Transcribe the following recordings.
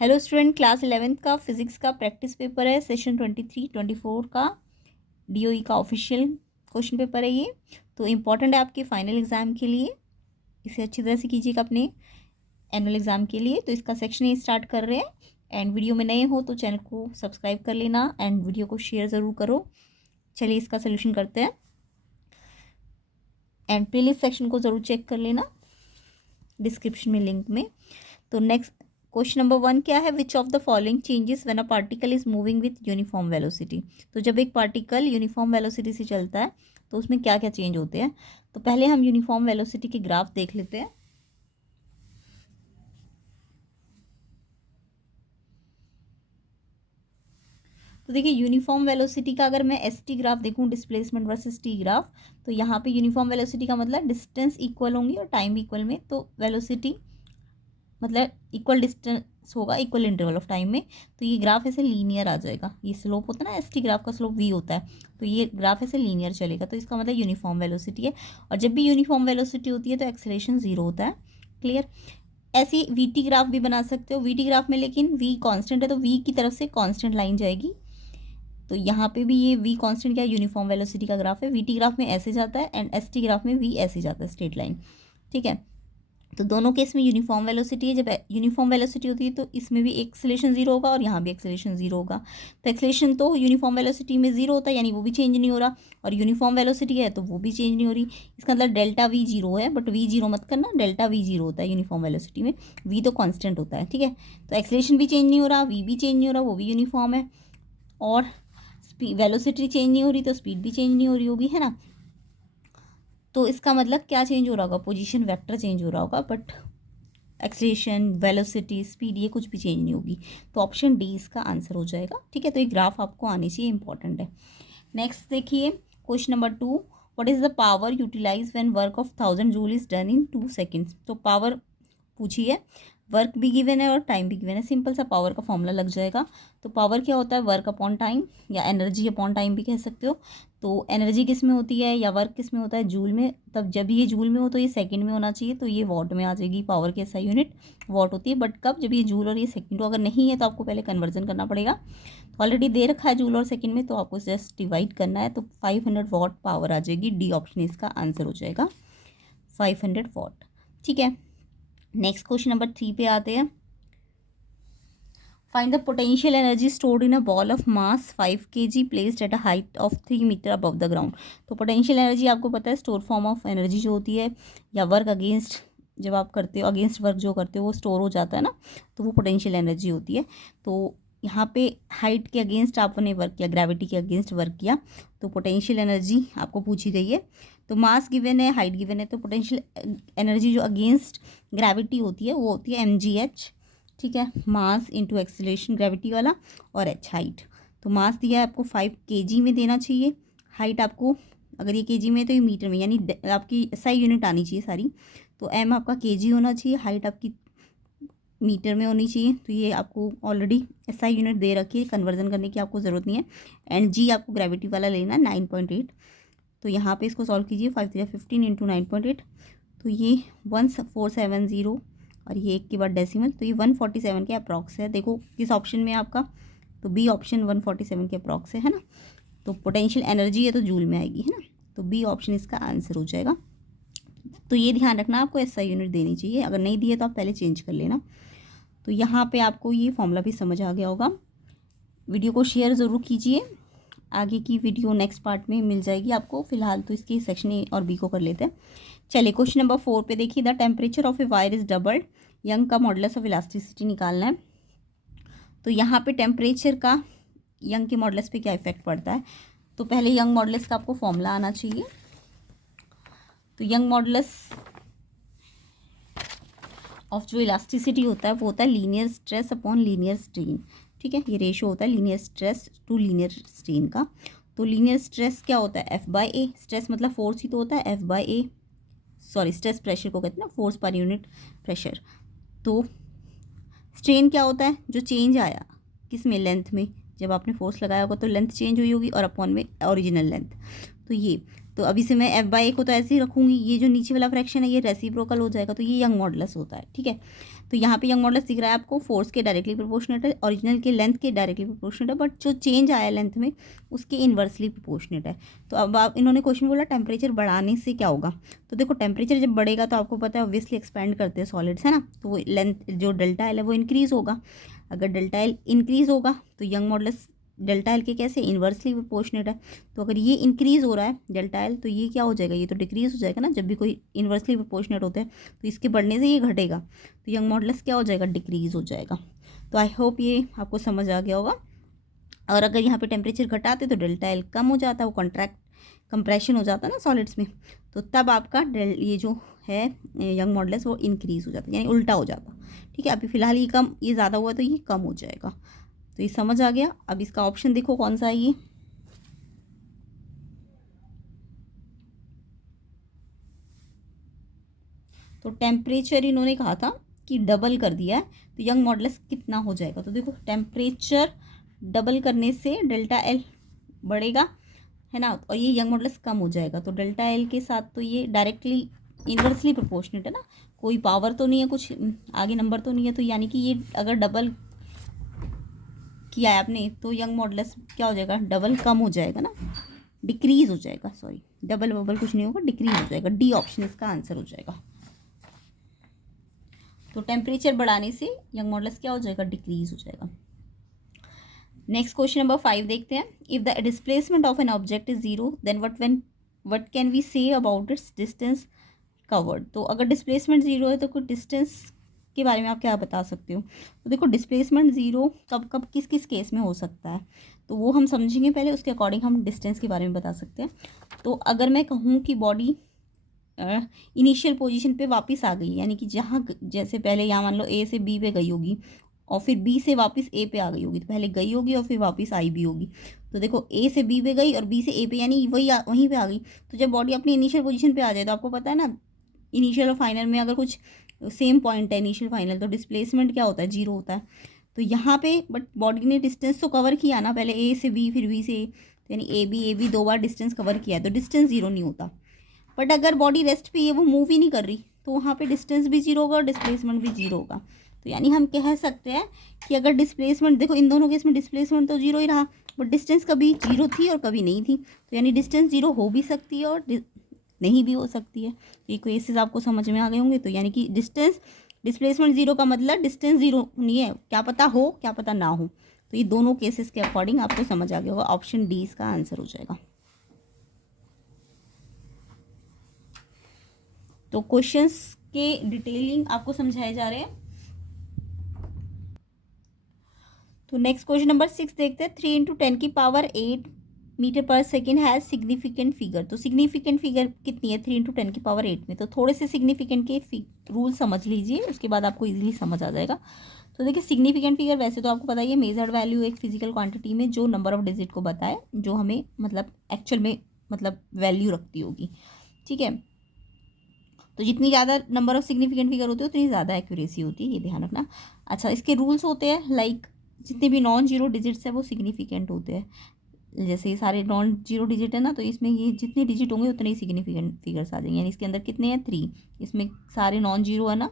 Hello student, class 11th का physics का practice paper है। सेशन 23-24 का डीओई का ऑफिशियल क्वेश्चन पेपर है ये। तो इम्पॉर्टेंट है आपके फाइनल एग्ज़ाम के लिए। इसे अच्छी तरह से कीजिएगा अपने एनुअल एग्ज़ाम के लिए। तो इसका सेक्शन ये स्टार्ट कर रहे हैं। एंड वीडियो में नए हो तो चैनल को सब्सक्राइब कर लेना एंड वीडियो को शेयर ज़रूर करो। चलिए इसका सोल्यूशन करते हैं। एंड प्रीलिस्ट सेक्शन को ज़रूर चेक कर लेना डिस्क्रिप्शन में, लिंक में। तो नेक्स्ट क्वेश्चन नंबर 1 क्या है? Which of the following changes when a particle is moving with uniform velocity. तो जब एक पार्टिकल यूनिफॉर्म वेलोसिटी से चलता है तो उसमें क्या क्या चेंज होते हैं। तो पहले हम यूनिफॉर्म वेलोसिटी के ग्राफ देख लेते हैं। तो देखिए यूनिफॉर्म वेलोसिटी का अगर मैं एस टी ग्राफ देखूं, डिस्प्लेसमेंट वर्सेस टी ग्राफ, तो यहाँ पे यूनिफॉर्म वेलोसिटी का मतलब डिस्टेंस इक्वल होंगी और टाइम इक्वल में। तो वेलोसिटी मतलब इक्वल डिस्टेंस होगा इक्वल इंटरवल ऑफ टाइम में। तो ये ग्राफ ऐसे लीनियर आ जाएगा। ये स्लोप होता है ना, एस टी ग्राफ का स्लोप वी होता है, तो ये ग्राफ ऐसे लीनियर चलेगा। तो इसका मतलब यूनिफॉर्म वेलोसिटी है। और जब भी यूनिफॉर्म वेलोसिटी होती है तो एक्सेलरेशन जीरो होता है। क्लियर? ऐसी वी टी ग्राफ भी बना सकते हो। वी टी ग्राफ में लेकिन वी कांस्टेंट है तो वी की तरफ से कांस्टेंट लाइन जाएगी। तो यहाँ पे भी ये वी कांस्टेंट क्या, यूनिफॉर्म वेलोसिटी का ग्राफ है। वी टी ग्राफ में ऐसे जाता है एंड एस टी ग्राफ में वी ऐसे जाता है, स्ट्रेट लाइन। ठीक है, तो दोनों केस में यूनिफॉर्म वेलोसिटी है। जब यूनिफॉर्म वेलोसिटी होती है तो इसमें भी एक्सेलरेशन जीरो होगा और यहाँ भी एक्सेलरेशन जीरो होगा। तो एक्सेलरेशन तो यूनिफॉर्म वेलोसिटी में जीरो होता है, यानी वो भी चेंज नहीं हो रहा, और यूनिफॉर्म वेलोसिटी है तो वो भी चेंज नहीं हो रही। इसका मतलब डेल्टा वी जीरो है, बट वी जीरो मत करना, डेल्टा वी जीरो होता है यूनिफॉर्म वेलोसिटी में। वी तो कॉन्स्टेंट होता है। ठीक है, तो एक्सेलरेशन भी चेंज नहीं हो रहा, वी भी चेंज नहीं हो रहा, वो भी यूनिफॉर्म है। और वेलोसिटी चेंज नहीं हो रही तो स्पीड भी चेंज नहीं हो रही होगी, है ना। तो इसका मतलब क्या चेंज हो रहा होगा? पोजीशन वेक्टर चेंज हो रहा होगा, बट एक्सेलरेशन, वेलोसिटी, स्पीड ये कुछ भी चेंज नहीं होगी। तो ऑप्शन डी इसका आंसर हो जाएगा। ठीक है, तो ये ग्राफ आपको आनी चाहिए, इंपॉर्टेंट है। नेक्स्ट देखिए question number 2, what is the power utilise when work of 1000 joule is done in 2 seconds. तो पावर पूछी है, वर्क भी गिवन है और टाइम भी गिवन है। सिंपल सा पावर का फॉर्मूला लग जाएगा। तो पावर क्या होता है? वर्क अपॉन टाइम, या एनर्जी अपॉन टाइम भी कह सकते हो। तो एनर्जी किस में होती है या वर्क किस में होता है? जूल में। तब जब ये जूल में हो तो ये सेकंड में होना चाहिए, तो ये वॉट में आ जाएगी। पावर की ऐसा यूनिट वॉट होती है, बट कब? जब ये जूल और ये सेकंड हो। अगर नहीं है तो आपको पहले कन्वर्जन करना पड़ेगा। ऑलरेडी दे रखा है जूल और सेकंड में, तो आपको जस्ट डिवाइड करना है। तो 500 वॉट पावर आ जाएगी। डी ऑप्शन इसका आंसर हो जाएगा, 500 वॉट। ठीक है, नेक्स्ट क्वेश्चन नंबर 3 पे आते हैं। Find the potential energy stored in a ball of mass 5 kg placed at a height of 3 metre above the ground. तो पोटेंशियल एनर्जी आपको पता है, स्टोर फॉर्म ऑफ एनर्जी जो होती है, या वर्क अगेंस्ट, जब आप करते हो अगेंस्ट वर्क जो करते हो वो स्टोर हो जाता है ना, तो वो पोटेंशियल एनर्जी होती है। तो यहाँ पे हाइट के अगेंस्ट आपने वर्क किया, ग्रेविटी के अगेंस्ट वर्क किया, तो पोटेंशियल एनर्जी आपको पूछी गई है। तो मास गिवन है, हाइट गिवन है, तो पोटेंशियल एनर्जी जो अगेंस्ट ग्रेविटी होती है वो होती है mgh। ठीक है, मास इंटू एक्सीलरेशन ग्रेविटी वाला, और एच हाइट। तो मास दिया है आपको 5 kg में देना चाहिए। हाइट आपको, अगर ये kg में है तो ये मीटर में, यानी आपकी SI यूनिट आनी चाहिए सारी। तो m आपका kg होना चाहिए, हाइट आपकी मीटर में होनी चाहिए। तो ये आपको ऑलरेडी SI यूनिट दे रखी है, कन्वर्जन करने की आपको ज़रूरत नहीं है। एंड जी आपको ग्रेविटी वाला लेना 9.8। तो यहाँ पे इसको सॉल्व कीजिए, 5 3 15 इंटू 9.8, तो ये 1470, और ये एक के बाद डेसिमल, तो ये 147 के अप्रॉक्स है। देखो किस ऑप्शन में है आपका, तो बी ऑप्शन 147 के अप्रॉक्स है ना। तो पोटेंशियल एनर्जी है तो जूल में आएगी, है ना। तो बी ऑप्शन इसका आंसर हो जाएगा। तो ये ध्यान रखना, आपको SI यूनिट देनी चाहिए। अगर नहीं दिए तो आप पहले चेंज कर लेना। तो यहाँ पे आपको ये फॉर्मूला भी समझ आ गया होगा। वीडियो को शेयर ज़रूर कीजिए। आगे की वीडियो नेक्स्ट पार्ट में मिल जाएगी आपको। फिलहाल तो इसकी सेक्शन ए और बी को कर लेते हैं। चलिए क्वेश्चन नंबर 4 पे देखिए, the temperature of a wire is doubled, young का मॉडुलस ऑफ इलास्टिसिटी निकालना है। तो यहाँ पे टेम्परेचर का यंग के मॉडुलस पे क्या इफेक्ट पड़ता है? तो पहले यंग मॉडुलस का आपको फॉर्मूला आना चाहिए। तो यंग मॉडुलस ऑफ जो इलास्टिसिटी होता है वो होता है linear stress upon linear strain. ठीक है, ये रेशो होता है linear stress to linear strain का। तो लीनियर स्ट्रेस क्या होता है? F/A। स्ट्रेस मतलब फोर्स ही तो होता है, F/A, सॉरी स्ट्रेस प्रेशर को कहते हैं ना, फोर्स पर यूनिट प्रेशर। तो स्ट्रेन क्या होता है? जो चेंज आया किस में, लेंथ में। जब आपने फोर्स लगाया होगा तो लेंथ चेंज हुई होगी, और अपॉन में ओरिजिनल लेंथ। तो ये तो अभी से मैं f/a को तो ऐसे ही रखूँगी, ये जो नीचे वाला फ्रैक्शन है ये रेसिप्रोकल हो जाएगा, तो ये यंग मॉडुलस होता है, ठीक है। तो यहाँ पे यंग मॉडुलस दिख रहा है आपको, फोर्स के डायरेक्टली प्रोपोर्शनेट है, ओरिजिनल के लेंथ के डायरेक्टली प्रोपोर्शनेट है, बट जो चेंज आया लेंथ में उसके इन्वर्सली प्रोपोर्शनेट है। तो अब आप इन्होंने क्वेश्चन बोला टेम्परेचर बढ़ाने से क्या होगा, तो देखो टेम्परेचर जब बढ़ेगा तो आपको पता है ऑब्वियसली एक्सपेंड करते हैं सॉलिड्स, है ना, तो वो लेंथ जो डेल्टा एल है वो इंक्रीज़ होगा। अगर डेल्टा एल इंक्रीज़ होगा तो यंग मॉडुलस डेल्टा एल के कैसे इन्वर्सली प्रोपोर्शनेट है। तो अगर ये इंक्रीज़ हो रहा है डेल्टा एल तो ये क्या हो जाएगा, ये तो डिक्रीज़ हो जाएगा ना, जब भी कोई इन्वर्सली प्रोपोर्शनेट होते हैं तो इसके बढ़ने से ये घटेगा, तो यंग मॉडुलस क्या हो जाएगा, डिक्रीज़ हो जाएगा। तो आई होप ये आपको समझ आ गया होगा। और अगर यहाँ पे टेम्परेचर घटाते तो डेल्टा एल कम हो जाता है, वो कंप्रेशन हो जाता है ना सॉलिड्स में, तो तब आपका ये जो है यंग मॉडुलस वो इंक्रीज़ हो जाता है, यानी उल्टा हो जाता, ठीक है। अभी फिलहाल ये कम, ये ज़्यादा हुआ तो ये कम हो जाएगा। तो ये समझ आ गया। अब इसका ऑप्शन देखो कौन सा है ये, तो टेम्परेचर इन्होंने कहा था कि डबल कर दिया है तो यंग मॉडुलस कितना हो जाएगा। तो देखो टेम्परेचर डबल करने से डेल्टा एल बढ़ेगा, है ना, और ये यंग मॉडुलस कम हो जाएगा। तो डेल्टा एल के साथ तो ये डायरेक्टली इन्वर्सली प्रोपोर्शनेट है ना, कोई पावर तो नहीं है, कुछ आगे नंबर तो नहीं है, तो यानी कि ये अगर डबल किया है आपने तो यंग मॉडुलस क्या हो जाएगा, डबल कम हो जाएगा ना, डिक्रीज़ हो जाएगा, सॉरी डबल वबल कुछ नहीं होगा, डिक्रीज़ हो जाएगा। डी ऑप्शन इसका आंसर हो जाएगा। तो टेम्परेचर बढ़ाने से यंग मॉडुलस क्या हो जाएगा, डिक्रीज़ हो जाएगा। नेक्स्ट क्वेश्चन नंबर 5 देखते हैं। If the displacement of an object is zero then what can we say about its distance covered. तो अगर डिस्प्लेसमेंट जीरो है तो कुछ डिस्टेंस के बारे में आप क्या बता सकते हो। तो देखो डिस्प्लेसमेंट जीरो कब कब किस किस केस में हो सकता है, तो वो हम समझेंगे पहले, उसके अकॉर्डिंग हम डिस्टेंस के बारे में बता सकते हैं। तो अगर मैं कहूँ कि बॉडी इनिशियल पोजीशन पे वापस आ गई, यानी कि जहाँ जैसे पहले यहाँ मान लो ए से बी पे गई होगी और फिर बी से वापस ए पे आ गई होगी, तो पहले गई होगी और फिर वापस आई भी होगी। तो देखो ए से बी पे गई और बी से ए पे, यानी वहीं पे आ गई। तो जब बॉडी अपनी इनिशियल पोजीशन पे आ जाए तो आपको पता है ना, इनिशियल और फाइनल में अगर कुछ सेम पॉइंट है इनिशियल फाइनल, तो डिस्प्लेसमेंट क्या होता है, जीरो होता है। तो यहाँ पे बट बॉडी ने डिस्टेंस तो कवर किया ना, पहले ए से बी फिर बी से ए, तो यानी ए बी 2 बार डिस्टेंस कवर किया है, तो डिस्टेंस जीरो नहीं होता। बट अगर बॉडी रेस्ट पे है, वो मूव ही नहीं कर रही, तो वहाँ पे डिस्टेंस भी जीरो होगा और डिस्प्लेसमेंट भी जीरो होगा। तो यानी हम कह सकते हैं कि अगर डिस्प्लेसमेंट, देखो इन दोनों केस में डिस्प्लेसमेंट तो जीरो ही रहा, बट डिस्टेंस कभी जीरो थी और कभी नहीं थी, तो यानी डिस्टेंस जीरो हो भी सकती है और नहीं भी हो सकती है। तो ये केसेस आपको समझ में आ गए होंगे। तो यानी कि डिस्प्लेसमेंट जीरो का मतलब डिस्टेंस जीरो नहीं है, क्या पता हो क्या पता ना हो। तो ये दोनों केसेस के अकॉर्डिंग आपको समझ आ गया होगा, ऑप्शन डी इसका आंसर हो जाएगा। तो क्वेश्चंस के डिटेलिंग आपको समझाए जा रहे हैं। तो नेक्स्ट क्वेश्चन नंबर 6 देखते हैं। 3 × 10⁸ मीटर पर सेकेंड हैज़ सिग्निफिकेंट फिगर। तो सिग्निफिकेंट फिगर कितनी है 3 × 10⁸ में। तो थोड़े से सिग्निफिकेंट के रूल समझ लीजिए, उसके बाद आपको इजीली समझ आ जाएगा। तो देखिए सिग्निफिकेंट फिगर वैसे तो आपको पता ही है, मेजर्ड वैल्यू एक फिजिकल क्वांटिटी में जो नंबर ऑफ डिजिट को बताए, जो हमें मतलब एक्चुअल में मतलब वैल्यू रखती होगी, ठीक है। तो जितनी ज़्यादा नंबर ऑफ सिग्निफिकेंट फिगर होती है उतनी ज़्यादा एक्यूरेसी होती है, ये ध्यान रखना। अच्छा, इसके रूल्स होते हैं लाइक जितने भी नॉन जीरो डिजिट्स हैं वो सिग्निफिकेंट होते हैं। जैसे ये सारे नॉन जीरो डिजिट है ना, तो इसमें ये जितने डिजिट होंगे उतने ही सिग्निफिकेंट फिगर्स आ जाएंगे। यानी इसके अंदर कितने हैं 3, इसमें सारे नॉन जीरो है ना,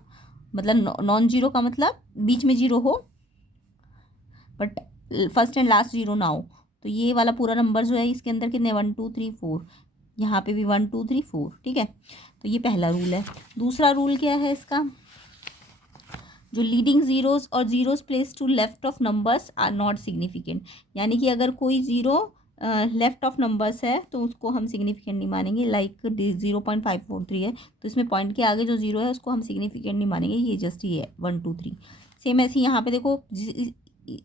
मतलब नॉन जीरो का मतलब बीच में जीरो हो but first and last zero ना हो। तो ये वाला पूरा नंबर जो है इसके अंदर कितने 1 2 3 4, यहाँ पे भी 1 2 3 4, ठीक है। तो ये पहला रूल है। दूसरा रूल क्या है इसका, जो लीडिंग जीरोस और zeros place to left of numbers are not significant. यानी कि अगर कोई जीरो लेफ्ट ऑफ नंबर्स है तो उसको हम सिग्निफिकेंट नहीं मानेंगे। लाइक 0.543 है तो इसमें पॉइंट के आगे जो जीरो है उसको हम सिग्निफिकेंट नहीं मानेंगे, ये जस्ट ये है 1 2 3। सेम ऐसे यहाँ पे देखो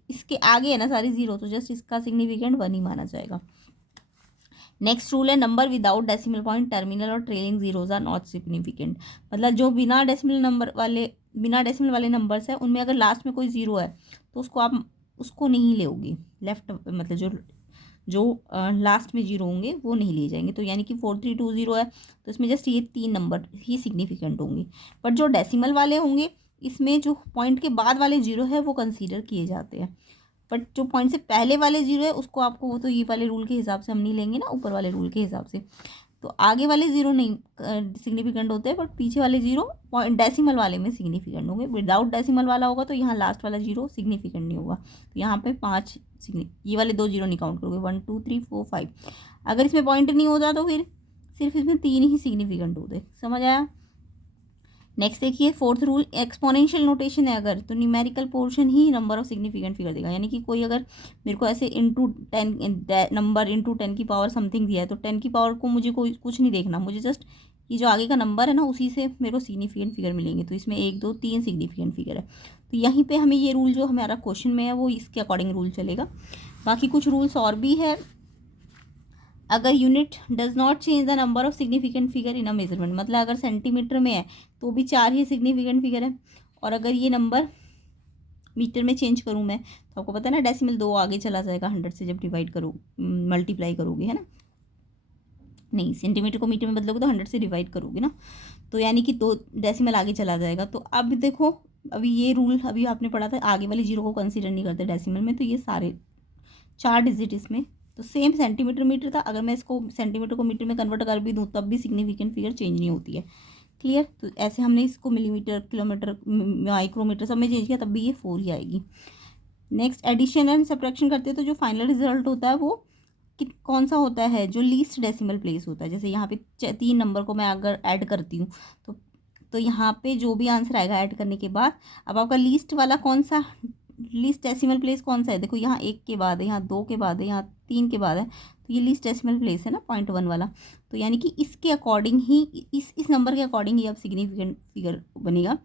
इसके आगे है ना सारी जीरो, तो जस्ट इसका सिग्निफिकेंट 1 ही माना जाएगा। नेक्स्ट रूल है number without decimal point, terminal और trailing zeros are not significant. मतलब जो बिना डेसिमल वाले नंबर्स है उनमें अगर लास्ट में कोई जीरो है तो उसको आप उसको नहीं लोगे, लेफ्ट मतलब जो लास्ट में जीरो होंगे वो नहीं लिए जाएंगे। तो यानी कि 4320 है तो इसमें जस्ट ये 3 नंबर ही सिग्निफिकेंट होंगे। बट जो डेसिमल वाले होंगे इसमें जो पॉइंट के बाद वाले जीरो है वो कंसीडर किए जाते हैं, बट जो पॉइंट से पहले वाले जीरो है उसको आपको वो तो ये वाले रूल के हिसाब से हम नहीं लेंगे ना, ऊपर वाले रूल के हिसाब से। तो तो आगे वाले ज़ीरो नहीं सिग्निफिकेंट होते हैं, बट पीछे वाले ज़ीरो पॉइंट डेसिमल वाले में सिग्निफिकेंट होंगे। विदाउट डेसिमल वाला होगा तो यहाँ लास्ट वाला जीरो सिग्निफिकेंट नहीं होगा। तो यहाँ पे 5 ये वाले 2 जीरो नहीं काउंट करोगे, 1 2 3 4 5। अगर इसमें पॉइंट नहीं होता तो फिर सिर्फ इसमें 3 ही सिग्निफिकेंट होते। समझ आया? नेक्स्ट देखिए, फोर्थ रूल, एक्सपोनेंशियल नोटेशन है अगर, तो numerical portion he number of significant figure देगा। यानी कि कोई अगर मेरे को ऐसे इंटू 10 नंबर इंटू 10 की पावर समथिंग दिया है, तो 10 की पावर को मुझे कोई कुछ नहीं देखना, मुझे जस्ट ये जो आगे का नंबर है ना उसी से मेरे को सिग्निफिकेंट फिगर मिलेंगे। तो इसमें 1 2 3 सिग्निफिकेंट फिगर है। तो यहीं पे हमें ये रूल जो हमारा क्वेश्चन में है वो इसके अकॉर्डिंग रूल चलेगा। बाकी कुछ रूल्स और भी है। अगर unit does not change the number of significant figure in a measurement, मतलब अगर सेंटीमीटर में है तो भी 4 ही सिग्निफिकेंट फिगर है, और अगर ये नंबर मीटर में चेंज करूँ मैं, तो आपको पता है ना डेसिमल 2 आगे चला जाएगा 100 से जब डिवाइड करो मल्टीप्लाई करोगे, है ना। नहीं, सेंटीमीटर को मीटर में बदलोगे तो 100 से डिवाइड करोगे ना, तो यानी कि 2 डेसिमल आगे चला जाएगा। तो अब देखो, अभी ये रूल अभी आपने पढ़ा था, आगे वाली जीरो को कंसिडर नहीं करते डेसिमल में, तो ये सारे 4 डिजिट इसमें। तो सेम सेंटीमीटर मीटर था, अगर मैं इसको सेंटीमीटर को मीटर में कन्वर्ट कर भी दूँ तब भी सिग्निफिकेंट फिगर चेंज नहीं होती है। क्लियर? तो ऐसे हमने इसको मिलीमीटर, किलोमीटर, माइक्रोमीटर सब में चेंज किया तब भी ये 4 ही आएगी। नेक्स्ट, एडिशन एंड सब्ट्रैक्शन करते हैं तो जो फाइनल रिजल्ट होता है वो कौन सा होता है, जो लीस्ट डेसिमल प्लेस होता है। जैसे यहाँ पे 3 नंबर को मैं अगर ऐड करती हूँ तो यहाँ पे जो भी आंसर आएगा ऐड करने के बाद, अब आपका लीस्ट वाला कौन सा, लीस्ट डेसिमल प्लेस कौन सा है, देखो यहाँ 1 के बाद है, यहाँ 2 के बाद है, यहाँ 3 के बाद है, तो ये लीस्ट डेसिमल प्लेस है ना 0.1 वाला। तो यानी कि इसके अकॉर्डिंग ही, इस नंबर के अकॉर्डिंग ही अब सिग्निफिकेंट फिगर बनेगा।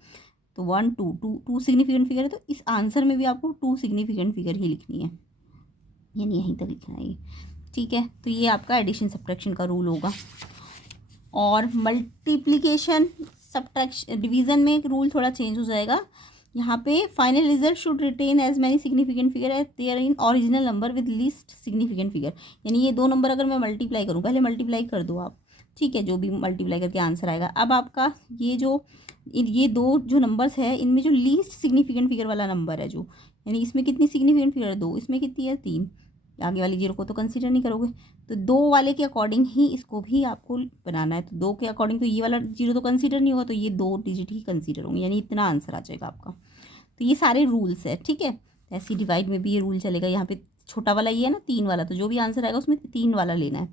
तो 1 2 2 2 सिग्निफिकेंट फिगर है, तो इस आंसर में भी आपको 2 सिग्निफिकेंट फिगर ही लिखनी है, यानी यहीं तक लिखना है ये। ठीक है, तो ये आपका एडिशन सब्ट्रैक्शन का रूल होगा। और मल्टीप्लिकेशन सब्ट्रैक्शन डिवीज़न में एक रूल थोड़ा चेंज हो जाएगा। यहाँ पे final result should retain as many significant figure as there in original number with least significant figure. यानी ये 2 नंबर अगर मैं मल्टीप्लाई करूँ, पहले मल्टीप्लाई कर दो आप, ठीक है, जो भी मल्टीप्लाई करके आंसर आएगा। अब आपका ये 2 जो नंबर्स है इनमें जो लीस्ट सिग्निफिकेंट फिगर वाला नंबर है जो, यानी इसमें कितनी सिग्निफिकेंट फिगर है 2, इसमें कितनी है 3, आगे वाली जीरो को तो कंसीडर नहीं करोगे। तो 2 वाले के अकॉर्डिंग ही इसको भी आपको बनाना है। तो 2 के अकॉर्डिंग तो ये वाला जीरो तो कंसीडर नहीं होगा, तो ये 2 डिजिट ही कंसीडर होंगे, यानी इतना आंसर आ जाएगा आपका। तो ये सारे रूल्स है, ठीक है। ऐसी डिवाइड में भी ये रूल चलेगा। यहाँ पे छोटा वाला ये है ना 3 वाला, तो जो भी आंसर आएगा उसमें 3 वाला लेना है।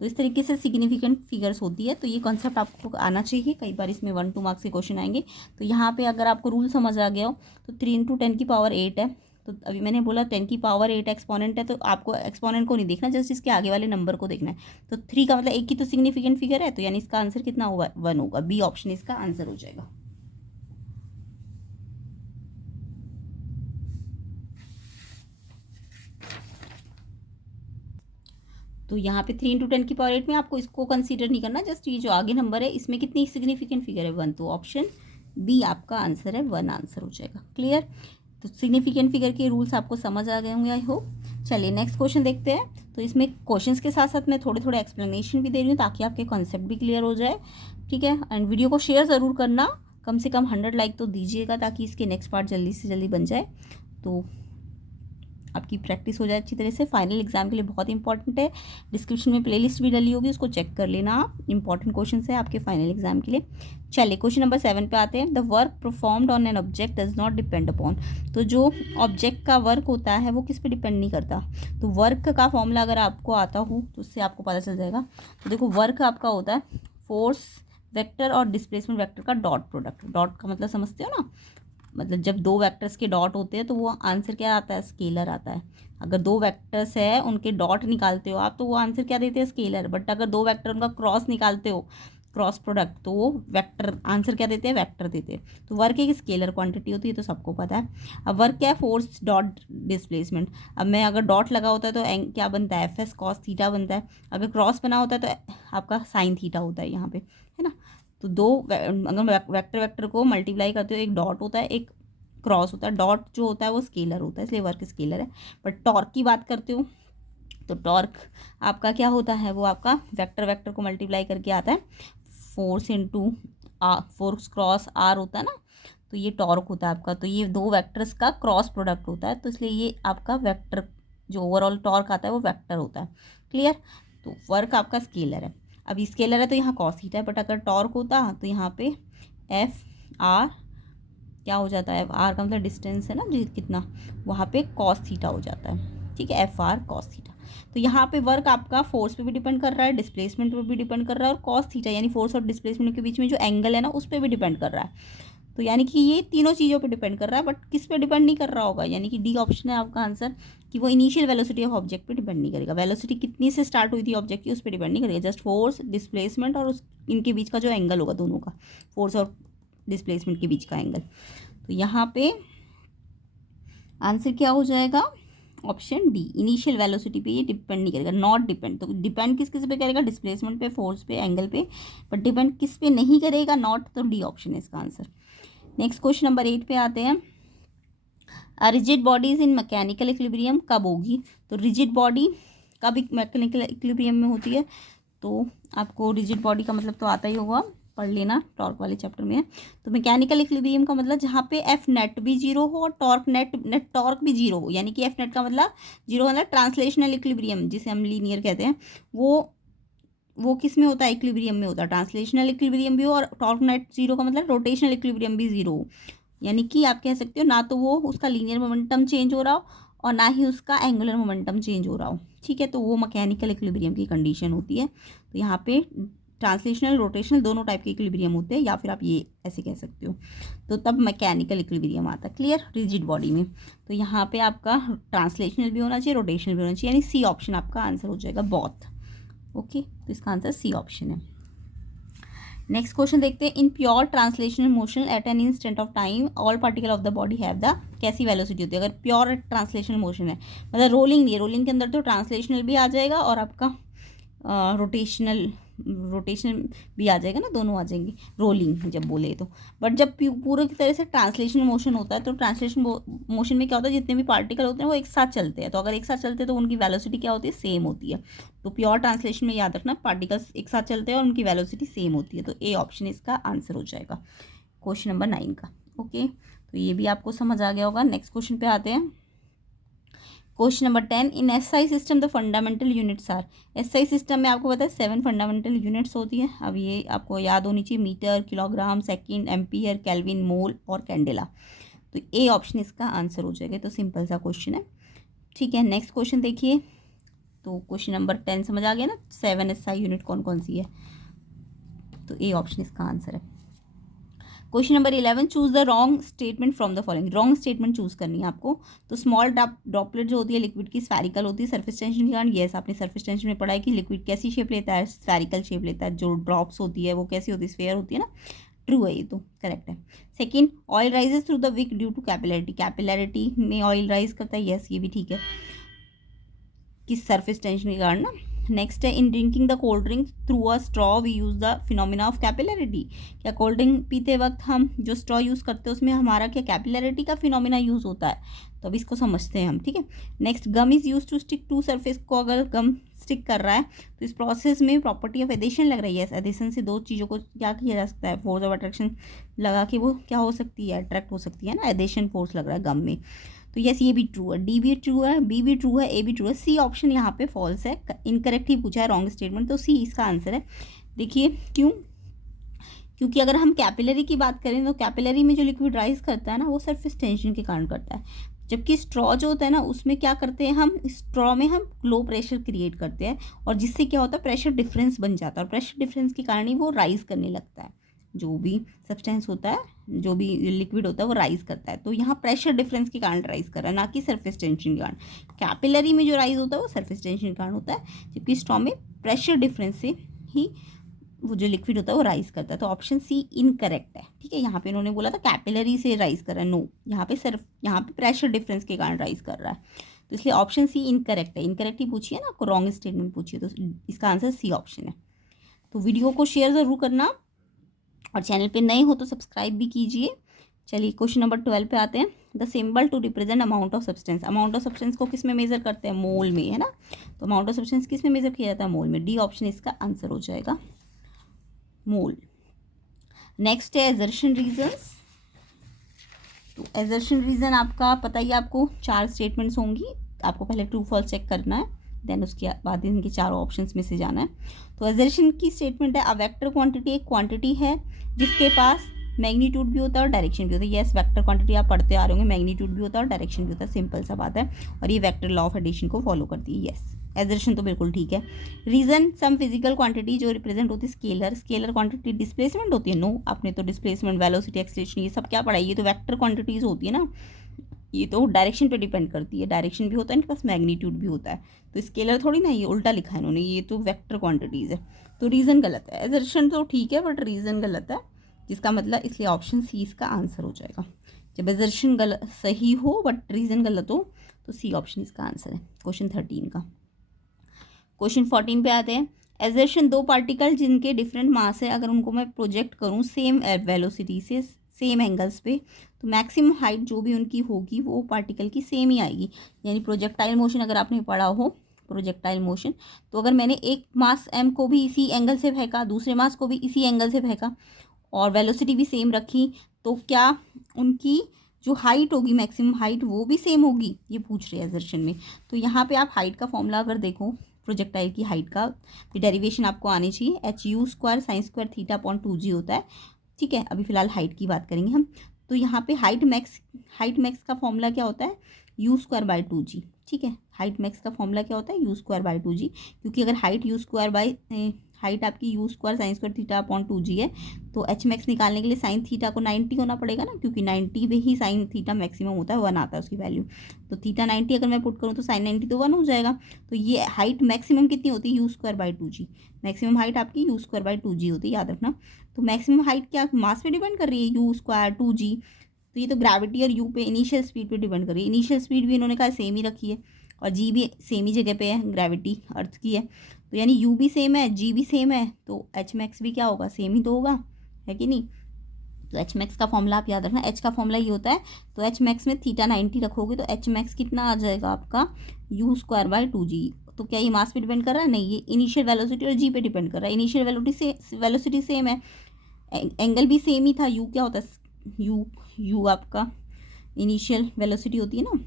तो इस तरीके से सिग्निफिकेंट फिगर्स होती है। तो ये कॉन्सेप्ट आपको आना चाहिए, कई बार इसमें 1 2 मार्क्स के क्वेश्चन आएंगे। तो यहाँ पे अगर आपको रूल समझ आ गया हो तो 3 × 10 की पावर 8 है। तो अभी मैंने बोला 10 की पावर 8 एक्सपोनेंट है, तो आपको एक्सपोनेंट को नहीं देखना, जस्ट इसके आगे वाले नंबर को देखना है। तो 3 का मतलब 1 की तो सिग्निफिकेंट फिगर है, तो यानी इसका आंसर कितना होगा, 1 होगा। बी ऑप्शन इसका आंसर हो जाएगा। तो यहाँ पे 3 × 10 की पावर 8 में आपको इसको कंसीडर नहीं करना, जस्ट ये जो आगे नंबर है इसमें कितनी सिग्निफिकेंट फिगर है 1, तो ऑप्शन बी आपका आंसर है 1 आंसर हो जाएगा। क्लियर? तो सिग्निफिकेंट फिगर के रूल्स आपको समझ आ गए होंगे आई होप। चलिए नेक्स्ट क्वेश्चन देखते हैं। तो इसमें क्वेश्चंस के साथ साथ मैं थोड़े थोड़े एक्सप्लेनेशन भी दे रही हूँ ताकि आपके कॉन्सेप्ट भी क्लियर हो जाए, ठीक है। एंड वीडियो को शेयर ज़रूर करना, कम से कम 100 लाइक तो दीजिएगा ताकि इसके नेक्स्ट पार्ट जल्दी से जल्दी बन जाए, तो आपकी प्रैक्टिस हो जाए अच्छी तरह से। फाइनल एग्जाम के लिए बहुत इंपॉर्टेंट है। डिस्क्रिप्शन में प्लेलिस्ट भी डली होगी, उसको चेक कर लेना आप। इंपॉर्टेंट क्वेश्चन है आपके फाइनल एग्जाम के लिए। चलिए क्वेश्चन नंबर 7 पे आते हैं। The work performed on an object does not depend upon. तो जो ऑब्जेक्ट का वर्क होता है वो किस पे डिपेंड नहीं करता। तो वर्क का फॉर्मूला अगर आपको आता हो तो उससे आपको पता चल जाएगा। तो देखो वर्क आपका होता है फोर्स वेक्टर और डिस्प्लेसमेंट वेक्टर का डॉट प्रोडक्ट। डॉट का मतलब समझते हो ना, मतलब जब 2 वेक्टर्स के डॉट होते हैं तो वो आंसर क्या आता है, स्केलर आता है। अगर 2 वेक्टर्स है उनके डॉट निकालते हो आप तो वो आंसर क्या देते हैं, स्केलर। बट अगर 2 वेक्टर उनका क्रॉस निकालते हो, क्रॉस प्रोडक्ट, तो वो वेक्टर आंसर क्या देते हैं, वेक्टर देते हैं। तो वर्क एक स्केलर क्वांटिटी होती है, तो सबको पता है। अब वर्क क्या है, फोर्स डॉट डिस्प्लेसमेंट। अब मैं अगर डॉट लगा होता है तो क्या बनता है, एफ एस कॉस थीटा बनता है। अगर क्रॉस बना होता है तो आपका साइन थीटा होता है यहाँ पे, है ना। तो अगर वेक्टर वेक्टर को मल्टीप्लाई करते हो, एक डॉट होता है एक क्रॉस होता है। डॉट जो होता है वो स्केलर होता है, इसलिए वर्क स्केलर है। बट टॉर्क की बात करते हो तो टॉर्क आपका क्या होता है, वो आपका वेक्टर वेक्टर को मल्टीप्लाई करके आता है। Force into force cross R होता है ना, तो ये टॉर्क होता है आपका। तो ये 2 वेक्टर्स का क्रॉस प्रोडक्ट होता है, तो इसलिए ये आपका वेक्टर जो ओवरऑल टॉर्क आता है वो वेक्टर होता है। क्लियर? तो वर्क आपका स्केलर है। अब स्केलर है तो यहाँ कॉस थीटा है, बट अगर टॉर्क होता तो यहाँ पे एफ आर क्या हो जाता है, आर का मतलब डिस्टेंस है ना जी कितना, वहाँ पे कॉस थीटा हो जाता है, ठीक है, एफ आर कॉस थीटा। तो यहाँ पे वर्क आपका फोर्स पे भी डिपेंड कर रहा है, डिस्प्लेसमेंट पे भी डिपेंड कर रहा है, और कॉस थीटा यानी फोर्स और डिस्प्लेसमेंट के बीच में जो एंगल है ना उस पर भी डिपेंड कर रहा है। तो यानी कि ये तीनों चीज़ों पे डिपेंड कर रहा है, बट किस पे डिपेंड नहीं कर रहा होगा, यानी कि डी ऑप्शन है आपका आंसर, कि वो इनिशियल वेलोसिटी ऑफ ऑब्जेक्ट पे डिपेंड नहीं करेगा। वेलोसिटी कितनी से स्टार्ट हुई थी ऑब्जेक्ट की उस पर डिपेंड नहीं करेगा, जस्ट फोर्स डिस्प्लेसमेंट और उस इनके बीच का जो एंगल होगा, दोनों का, फोर्स और डिस्प्लेसमेंट के बीच का एंगल। तो यहाँ पे आंसर क्या हो जाएगा, ऑप्शन डी, इनिशियल वेलोसिटी पे ये डिपेंड नहीं करेगा, नॉट डिपेंड। तो डिपेंड किस किस पे करेगा, डिस्प्लेसमेंट पे, फोर्स पे, एंगल पे, बट डिपेंड किस पे नहीं करेगा, नॉट। तो डी ऑप्शन है इसका आंसर। नेक्स्ट क्वेश्चन नंबर 8 पे आते हैं। Rigid bodies in mechanical equilibrium कब होगी? तो रिजिड बॉडी कब मैकेनिकल इक्विलिब्रियम में होती है? तो आपको रिजिड बॉडी का मतलब तो आता ही होगा, पढ़ लेना, टॉर्क वाले चैप्टर में है। तो मैकेनिकल इक्विलिब्रियम का मतलब जहाँ पे एफ नेट भी जीरो हो और टॉर्क नेट टॉर्क भी जीरो हो, यानी कि एफ नेट का मतलब जीरो, मतलब ट्रांसलेशनल इक्विलिब्रियम जिसे हम लीनियर कहते हैं, वो किस में होता है, इक्विलिब्रियम में होता है। ट्रांसलेशनल इक्विलिब्रियम भी हो और टॉर्क नेट जीरो का मतलब रोटेशनल इक्विलिब्रियम भी जीरो हो, यानी कि आप कह सकते हो ना तो वो उसका लीनियर मोमेंटम चेंज हो रहा हो और ना ही उसका एंगुलर मोमेंटम चेंज हो रहा हो, ठीक है। तो वो मैकेनिकल इक्विलिब्रियम की कंडीशन होती है। तो यहाँ पे ट्रांसलेशनल रोटेशनल दोनों टाइप के इक्विलिब्रियम होते हैं, या फिर आप ये ऐसे कह सकते हो। तो तब मैकेनिकल इक्विलिब्रियम आता है, क्लियर, रिजिड बॉडी में। तो यहाँ पे आपका ट्रांसलेशनल भी होना चाहिए, रोटेशनल भी होना चाहिए, यानी सी ऑप्शन आपका आंसर हो जाएगा, बोथ। ओके, तो इसका आंसर सी ऑप्शन है। नेक्स्ट क्वेश्चन देखते हैं। In pure translational motion at an instant of time all particle of the body have the, कैसी वेलोसिटी होती है अगर प्योर ट्रांसलेशनल मोशन है, मतलब रोलिंग नहीं है, रोलिंग के अंदर तो ट्रांसलेशनल भी आ जाएगा और आपका रोटेशनल भी आ जाएगा ना, दोनों आ जाएंगे रोलिंग जब बोले तो। बट जब पूरे की तरह से ट्रांसलेशनल मोशन होता है, तो ट्रांसलेशन मोशन में क्या होता है, जितने भी पार्टिकल होते हैं वो एक साथ चलते हैं। तो अगर एक साथ चलते हैं तो उनकी वेलोसिटी क्या होती है, सेम होती है। तो प्योर ट्रांसलेशन में याद रखना, पार्टिकल्स एक साथ चलते हैं और उनकी वेलोसिटी सेम होती है। तो ए ऑप्शन इसका आंसर हो जाएगा क्वेश्चन नंबर 9 का। ओके, तो ये भी आपको समझ आ गया होगा। नेक्स्ट क्वेश्चन पे आते हैं। Question number 10। In SI system the fundamental units are, SI system में आपको पता है 7 फंडामेंटल यूनिट्स होती है। अब ये आपको याद होनी चाहिए, metre, kilogram, second, ampere, kelvin, mole और कैंडेला। तो ए ऑप्शन इसका आंसर हो जाएगा। तो सिंपल सा क्वेश्चन है, ठीक है। नेक्स्ट क्वेश्चन देखिए। तो क्वेश्चन नंबर 10 समझ आ गया ना, 7 एसआई यूनिट कौन कौन सी है, तो ए ऑप्शन इसका आंसर है। Question number 11। Choose the wrong statement from the following, wrong statement choose करनी है आपको। तो स्मॉल ड्रॉपलेट जो होती है लिक्विड की, स्फेरिकल होती है सरफेस टेंशन के कारण। येस, आपने सरफेस टेंशन में पढ़ा है कि लिक्विड कैसी शेप लेता है, स्फेरिकल शेप लेता है। जो ड्रॉप्स होती है वो कैसी होती है, स्फेयर होती है ना। ट्रू है, ये तो करेक्ट है। Second, oil rises through the wick due to capillarity, capillarity में ऑयल राइज करता है। येस, ये भी ठीक है, किस सरफेस टेंशन के कारण ना। नेक्स्ट है, in drinking the cold drink through a straw we use the phenomena of capillarity, क्या कोल्ड ड्रिंक पीते वक्त हम जो स्ट्रॉ यूज़ करते हैं उसमें हमारा क्या कैपिलरिटी का फिनोमिना यूज़ होता है। तो अब इसको समझते हैं हम, ठीक है। Next, gum is use to stick to surface, को अगर गम स्टिक कर रहा है तो इस प्रोसेस में प्रॉपर्टी ऑफ एडिशन लग रही है। एडिशन से दो चीज़ों को क्या किया जा सकता है, फोर्स ऑफ अट्रैक्शन लगा के वो क्या हो सकती है, अट्रैक्ट हो सकती है ना, एडिशन फोर्स लग रहा है गम में। तो यस, ये भी ट्रू है, डी भी ट्रू है, बी भी ट्रू है, ए भी ट्रू है। सी ऑप्शन यहाँ पे फॉल्स है, इनकरेक्ट ही पूछा है, रॉन्ग स्टेटमेंट। तो सी इसका आंसर है। देखिए क्यों, क्योंकि अगर हम कैपिलरी की बात करें तो कैपिलरी में जो लिक्विड राइज करता है ना वो सरफेस टेंशन के कारण करता है, जबकि स्ट्रॉ जो होता है ना उसमें क्या करते हैं हम, स्ट्रॉ में हम लो प्रेशर क्रिएट करते हैं और जिससे क्या होता है, प्रेशर डिफरेंस बन जाता है और प्रेशर डिफरेंस के कारण ही वो राइज करने लगता है। जो भी सब्सटेंस होता है, जो भी लिक्विड होता है वो राइज करता है। तो यहाँ प्रेशर डिफरेंस के कारण राइज कर रहा है, ना कि सरफेस टेंशन के कारण। कैपिलरी में जो राइज होता है वो सरफेस टेंशन के कारण होता है, जबकि स्ट्रॉ में प्रेशर डिफरेंस से ही वो जो लिक्विड होता है वो राइज करता है। तो ऑप्शन सी इनकरेक्ट है, ठीक है। यहाँ पे इन्होंने बोला था कैपिलरी से राइज कर रहा है, नो, यहाँ पे सिर्फ यहाँ पे प्रेशर डिफरेंस के कारण राइज कर रहा है। तो इसलिए ऑप्शन सी इनकरेक्ट है। इनकरेक्ट ही पूछिए ना, आपको रॉन्ग स्टेटमेंट पूछिए, तो इसका आंसर सी ऑप्शन है। तो वीडियो को शेयर ज़रूर करना और चैनल पे नए हो तो सब्सक्राइब भी कीजिए। चलिए क्वेश्चन नंबर 12 पे आते हैं। The symbol to represent amount of substance, amount of substance को किस में मेजर करते हैं, मोल में, है ना। तो अमाउंट ऑफ सब्सटेंस किस में मेजर किया जाता है, मोल में। डी ऑप्शन इसका आंसर हो जाएगा, मोल। नेक्स्ट है एजर्शन रीजंस। तो एजर्शन रीजन आपका पता ही, आपको 4 स्टेटमेंट्स होंगी, आपको पहले ट्रू फॉल्स चेक करना है। देन उसके बाद इनके चारों ऑप्शंस में से जाना है। तो असर्शन की स्टेटमेंट है अ वेक्टर क्वांटिटी एक क्वांटिटी है जिसके पास मैग्नीट्यूड भी होता है और डायरेक्शन भी होता है। यस, वेक्टर क्वांटिटी आप पढ़ते आ रहे होंगे, मैग्नीट्यूड भी होता है और डायरेक्शन भी होता है, सिंपल सा बात है। और ये वेक्टर लॉ ऑफ एडिशन को फॉलो करती है। यस, एजर्शन तो बिल्कुल ठीक है। रीजन सम फिजिकल क्वांटिटी जो रिप्रेजेंट होती है स्केलर, स्केलर क्वांटिटी डिस्प्लेसमेंट होती है। नो, आपने तो डिस्प्लेसमेंट, वेलोसिटी, एक्सलेशन ये सब क्या पढ़ाई, ये तो वेक्टर क्वांटिटीज होती है ना, ये तो डायरेक्शन पे डिपेंड करती है। डायरेक्शन भी होता है इनके पास, मैग्नीट्यूड भी होता है। तो स्केलर थोड़ी ना, ये उल्टा लिखा है इन्होंने, ये तो वेक्टर क्वांटिटीज़ है। तो रीज़न गलत है। एजर्शन तो ठीक है बट रीज़न गलत है, जिसका मतलब इसलिए ऑप्शन सी इसका आंसर हो जाएगा। जब एजर्शन गलत सही हो बट रीज़न गलत हो तो सी ऑप्शन इसका आंसर है क्वेश्चन 13 का। क्वेश्चन 14 पे आते हैं। एजर्शन दो पार्टिकल जिनके डिफरेंट मास है, अगर उनको मैं प्रोजेक्ट करूँ सेम वेलोसिटी से सेम एंगल्स पे, तो मैक्सिमम हाइट जो भी उनकी होगी वो पार्टिकल की सेम ही आएगी। यानी प्रोजेक्टाइल मोशन अगर आपने पढ़ा हो, प्रोजेक्टाइल मोशन, तो अगर मैंने एक मास m को भी इसी एंगल से फेंका, दूसरे मास को भी इसी एंगल से फेंका और वेलोसिटी भी सेम रखी, तो क्या उनकी जो हाइट होगी मैक्सिमम हाइट वो भी सेम होगी, ये पूछ रहे हैं एजर्शन में। तो यहाँ पे आप हाइट का फॉर्मूला अगर देखो, प्रोजेक्टाइल की हाइट का डेरिवेशन आपको आनी चाहिए। HU² sin² θ/2g होता है, ठीक है। अभी फिलहाल हाइट की बात करेंगे हम। तो यहाँ पे हाइट मैक्स का फॉर्मूला क्या होता है, U²/2g, ठीक है। हाइट मैक्स का फॉर्मूला क्या होता है, U²/2g, क्योंकि अगर हाइट आपकी U² sin² θ/2g है, तो H मैक्स निकालने के लिए साइन थीटा को 90 होना पड़ेगा ना, क्योंकि 90 में ही साइन थीटा मैक्सिमम होता है, 1 आता है उसकी वैल्यू। तो थीटा 90 अगर मैं पुट करूँ तो साइन 90 तो 1 हो जाएगा। तो ये हाइट मैक्सिमम कितनी होती है, U²/2g। मैक्सिमम हाइट आपकी U²/2g होती है, याद रखना। तो मैक्सिमम हाइट क्या मास पे डिपेंड कर रही है, U²/2g। तो ये तो ग्रेविटी और यू पे इनिशियल स्पीड पे डिपेंड कर रही है। इनिशियल स्पीड भी इन्होंने कहा सेम ही रखी है और जी भी सेम ही जगह पे है, ग्रेविटी अर्थ की है। तो यानी यू भी सेम है, जी भी सेम है, तो एच मैक्स भी क्या होगा, सेम ही तो होगा, है कि नहीं। तो एच मैक्स का फॉर्मूला आप याद रखना, एच का फॉर्मूला ये होता है। तो एच मैक्स में थीटा 90 रखोगे तो एच मैक्स कितना आ जाएगा आपका, U²/2g। तो क्या ये मास पे डिपेंड कर रहा है, नहीं, ये इनिशियल वेलोसिटी और जी पे डिपेंड कर रहा है। इनिशियल वेलोसिटी सेम है, एंगल भी सेम ही था। यू क्या होता है, यू आपका इनिशियल वेलोसिटी होती है ना,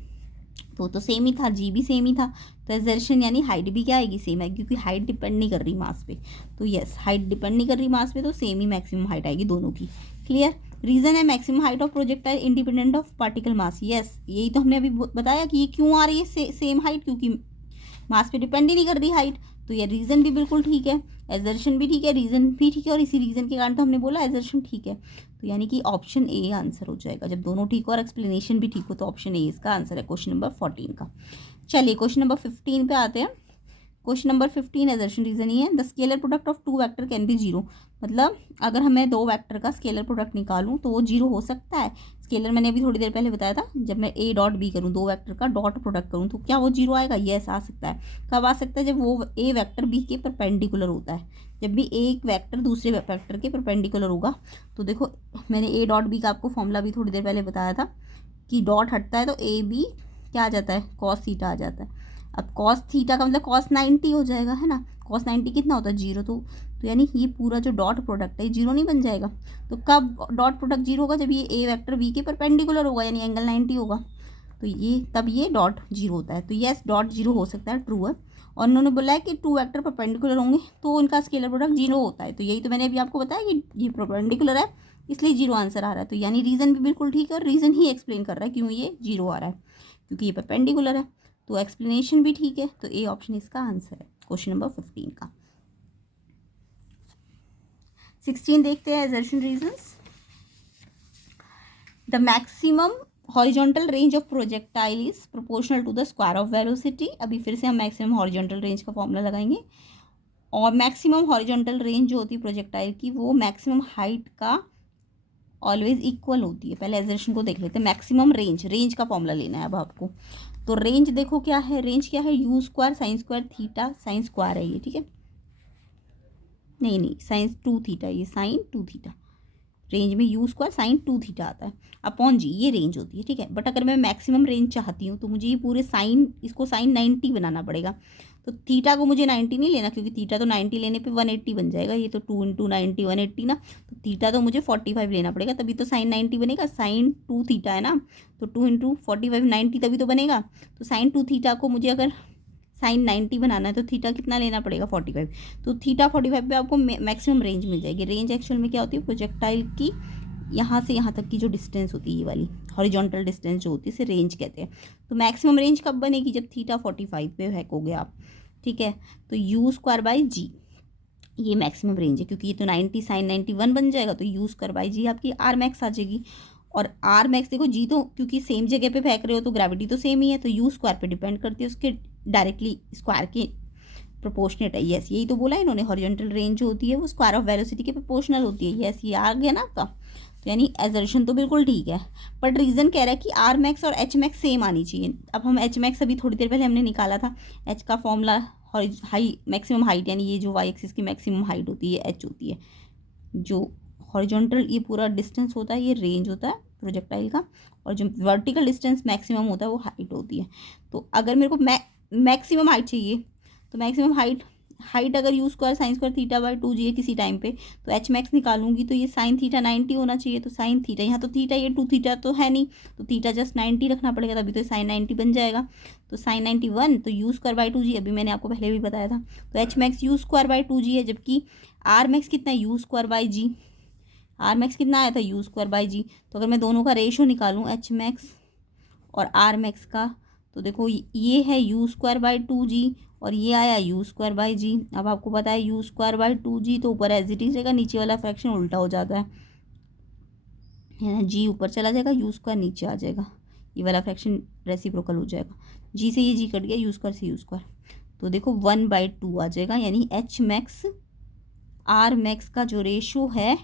तो सेम ही था, जी भी सेम ही था। तो एजर्शन यानी हाइट भी क्या आएगी, सेम है, क्योंकि हाइट डिपेंड नहीं कर रही मास पे। तो यस, हाइट डिपेंड नहीं कर रही मास पे, तो सेम ही मैक्सिमम हाइट आएगी दोनों की। क्लियर। रीजन है maximum height of projectile independent of particle mass. Yes, यही तो हमने अभी बताया कि ये क्यों आ रही है सेम हाइट, क्योंकि मास पे डिपेंड ही नहीं कर रही हाइट। तो ये रीज़न भी बिल्कुल ठीक है, एजर्शन भी ठीक है, रीज़न भी ठीक है, और इसी रीज़न के कारण तो हमने बोला एजर्शन ठीक है। तो यानी कि ऑप्शन ए आंसर हो जाएगा। जब दोनों ठीक हो और एक्सप्लेनेशन भी ठीक हो तो ऑप्शन ए इसका आंसर है क्वेश्चन नंबर 14 का। चलिए क्वेश्चन नंबर 15 पे आते हैं। क्वेश्चन नंबर 15 एजर्शन रीजन ही है, the scalar product of 2 vector can be 0। मतलब अगर हमें 2 वेक्टर का स्केलर प्रोडक्ट निकालूं तो वो 0 हो सकता है। स्केलर मैंने अभी थोड़ी देर पहले बताया था, जब मैं A डॉट B करूँ, 2 वेक्टर का डॉट प्रोडक्ट करूँ, तो क्या वो 0 आएगा, यस आ सकता है। कब आ सकता है, जब वो A वेक्टर B के परपेंडिकुलर होता है। जब भी एक वेक्टर दूसरे वेक्टर के परपेंडिकुलर होगा। तो देखो मैंने A डॉट B का आपको फॉर्मूला भी थोड़ी देर पहले बताया था कि डॉट हटता है तो AB क्या आ जाता है, कॉस थीटा आ जाता है। अब कॉस थीटा का मतलब कॉस 90 हो जाएगा, है ना। कॉस 90 कितना होता है, 0। तो यानी ये पूरा जो डॉट प्रोडक्ट है 0 नहीं बन जाएगा। तो कब डॉट प्रोडक्ट 0 होगा, जब ये ए वेक्टर बी के परपेंडिकुलर होगा, यानी एंगल 90 होगा। तो ये तब ये डॉट 0 होता है। तो यस, डॉट 0 हो सकता है, ट्रू है। और उन्होंने बोला है कि 2 वेक्टर परपेंडिकुलर होंगे तो उनका स्केलर प्रोडक्ट 0 होता है। तो यही तो मैंने अभी आपको बताया कि ये परपेंडिकुलर है, इसलिए 0 आंसर आ रहा है। तो यानी रीज़न भी बिल्कुल ठीक है और रीज़न ही एक्सप्लेन कर रहा है क्यों ये 0 आ रहा है, क्योंकि ये परपेंडिकुलर है। तो एक्सप्लेनेशन भी ठीक है, तो ए ऑप्शन इसका आंसर है क्वेश्चन नंबर 15 का। 16 देखते हैं assertion reasons. The maximum horizontal range of projectile is proportional to the square of velocity. अभी फिर से हम मैक्सिमम हॉरिजॉन्टल रेंज का फॉर्मूला लगाएंगे। और मैक्सिमम हॉरिजॉन्टल रेंज जो होती है प्रोजेक्टाइल की, वो मैक्सिमम हाइट का ऑलवेज इक्वल होती है। पहले एजर्शन को देख लेते हैं। मैक्सिमम रेंज का फॉर्मूला लेना है अब आपको। तो रेंज देखो क्या है, रेंज क्या है, U² sin² theta, sine square है ये, ठीक है। नहीं साइन 2 थीटा, ये साइन 2 थीटा। रेंज में U² sin 2 थीटा आता है अपॉन जी, ये रेंज होती है, ठीक है। बट अगर मैं मैक्सिमम रेंज चाहती हूँ तो मुझे ये पूरे साइन, इसको साइन 90 बनाना पड़ेगा। तो थीटा को मुझे 90 नहीं लेना, क्योंकि थीटा तो 90 लेने पे 180 बन जाएगा। ये तो 2 × 90 180 ना। तो थीटा तो मुझे 45 लेना पड़ेगा, तभी तो साइन 90 बनेगा। साइन 2 थीटा है ना, तो 2 × 45 90 तभी तो बनेगा। तो साइन 2 थीटा को मुझे अगर साइन 90 बनाना है तो थीटा कितना लेना पड़ेगा 45। तो थीटा 45 पे आपको मैक्सिमम रेंज मिल जाएगी। रेंज एक्चुअल में क्या होती है, प्रोजेक्टाइल की यहाँ से यहाँ तक की जो डिस्टेंस होती है, ये वाली हॉरिजॉन्टल डिस्टेंस जो होती है इसे रेंज कहते हैं। तो मैक्सिमम रेंज कब बनेगी, जब थीटा 45 पे हैकोगे आप, ठीक है। तो यू स्क्वायर बाई जी ये मैक्सिमम रेंज है, क्योंकि ये तो 90 साइन 91 बन जाएगा, तो यू स्क्वायर बाई जी आपकी आर मैक्स आ जाएगी। और आर मैक्स देखो जी तो क्योंकि सेम जगह पे फेंक रहे हो तो ग्रेविटी तो सेम ही है, तो यू स्क्वायर पे डिपेंड करती है उसके डायरेक्टली स्क्वायर के प्रोपोर्शनेट है। यस यही तो बोला इन्होंने, हॉरिजॉन्टल रेंज जो होती है वो स्क्वायर ऑफ वेलोसिटी के प्रोपोर्शनल होती है। यस ये आ गया ना आपका, तो यानी एजर्शन तो बिल्कुल ठीक है। बट रीज़न कह रहा है कि आर मैक्स और एच मैक्स सेम आनी चाहिए। अब हम एच मैक्स अभी थोड़ी देर पहले हमने निकाला था, एच का फॉर्मूला हाई मैक्सिमम हाइट, यानी ये जो वाई एक्सिस की मैक्सिमम हाइट होती है एच होती है, जो हॉरिजॉन्टल ये पूरा डिस्टेंस होता है ये रेंज होता है प्रोजेक्टाइल का, और जो वर्टिकल डिस्टेंस मैक्सिमम होता है वो हाइट होती है। तो अगर मेरे को मैक्सिमम हाइट चाहिए, तो मैक्सिमम हाइट अगर you square sine square theta by 2 g है किसी टाइम पे, तो एच मैक्स निकालूंगी तो ये साइन थीटा 90 होना चाहिए। तो साइन थीटा, यहाँ तो थीटा ये 2 थीटा तो है नहीं, तो थीटा जस्ट 90 रखना पड़ेगा, तभी तो साइन 90 बन जाएगा। तो साइन 91 तो यू स्क्वायर बाई 2 जी, अभी मैंने आपको पहले भी बताया था। तो H max u square by 2 g है, जबकि आर मैक्स कितना है u square by g, R max कितना आया था यू स्क्वायर बाई जी। तो अगर मैं दोनों का रेशो निकालूँ एच मैक्स और आर मैक्स का, तो देखो ये है यू स्क्वायर बाई 2 जी और ये आया यू स्क्वायर बाई जी। अब आपको पता है यू स्क्वायर बाई 2 जी तो ऊपर एज इट इज रहेगा, नीचे वाला फ्रैक्शन उल्टा हो जाता है ना, जी ऊपर चला जाएगा यू स्क्वायर नीचे आ जाएगा, ये वाला फ्रैक्शन रेसिप्रोकल हो जाएगा। जी से ये जी कट गया, यू स्क्वायर से यू स्क्वायर, तो देखो 1/2 आ जाएगा। यानी एच मैक्स आर मैक्स का जो रेशो है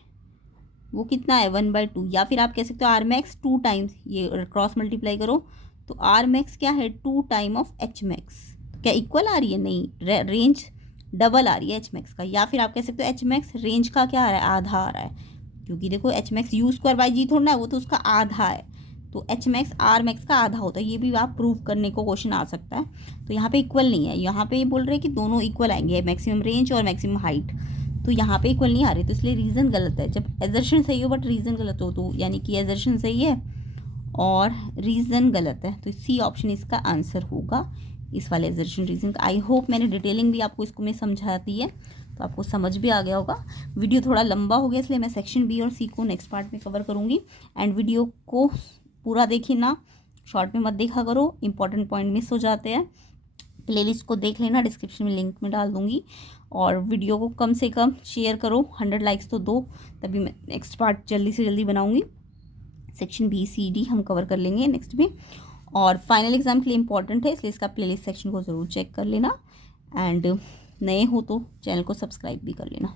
वो कितना है 1/2, या फिर आप कह सकते हो आर मैक्स 2 टाइम्स, ये क्रॉस मल्टीप्लाई करो तो आर मैक्स क्या है 2 टाइम ऑफ एच मैक्स। क्या इक्वल आ रही है, नहीं, रेंज डबल आ रही है एच मैक्स का। या फिर आप कह सकते हो एच मैक्स रेंज का क्या आ रहा है, आधा आ रहा है, क्योंकि देखो H max u square by g थोड़ा ना, वो तो उसका आधा है, तो एच मैक्स आर मैक्स का आधा होता है। ये भी आप प्रूव करने को क्वेश्चन आ सकता है। तो यहाँ पे इक्वल नहीं है, यहाँ पे ये बोल रहे हैं कि दोनों इक्वल आएंगे, मैक्सिमम रेंज और मैक्सिमम हाइट, तो यहाँ पे इक्वल नहीं आ रही, तो इसलिए रीज़न गलत है। जब एजर्शन सही हो बट रीज़न गलत हो, तो यानी कि एजर्शन सही है और रीज़न गलत है, तो सी ऑप्शन इसका आंसर होगा, इस वाले एजर्शन रीज़न का। आई होप मैंने डिटेलिंग भी आपको इसको में समझा दी है, तो आपको समझ भी आ गया होगा। वीडियो थोड़ा लंबा हो गया, इसलिए मैं सेक्शन बी और सी को नेक्स्ट पार्ट में कवर करूँगी। एंड वीडियो को पूरा देखिए ना, शॉर्ट में मत देखा करो, इंपॉर्टेंट पॉइंट मिस हो जाते हैं। प्लेलिस्ट को देख लेना, डिस्क्रिप्शन में लिंक में डाल दूँगी। और वीडियो को कम से कम शेयर करो, 100 लाइक्स तो दो, तभी मैं नेक्स्ट पार्ट जल्दी से जल्दी बनाऊँगी। सेक्शन बी सी डी हम कवर कर लेंगे नेक्स्ट में, और फाइनल एग्जाम के लिए इंपॉर्टेंट है, इसलिए इसका प्लेलिस्ट सेक्शन को ज़रूर चेक कर लेना। एंड नए हो तो चैनल को सब्सक्राइब भी कर लेना।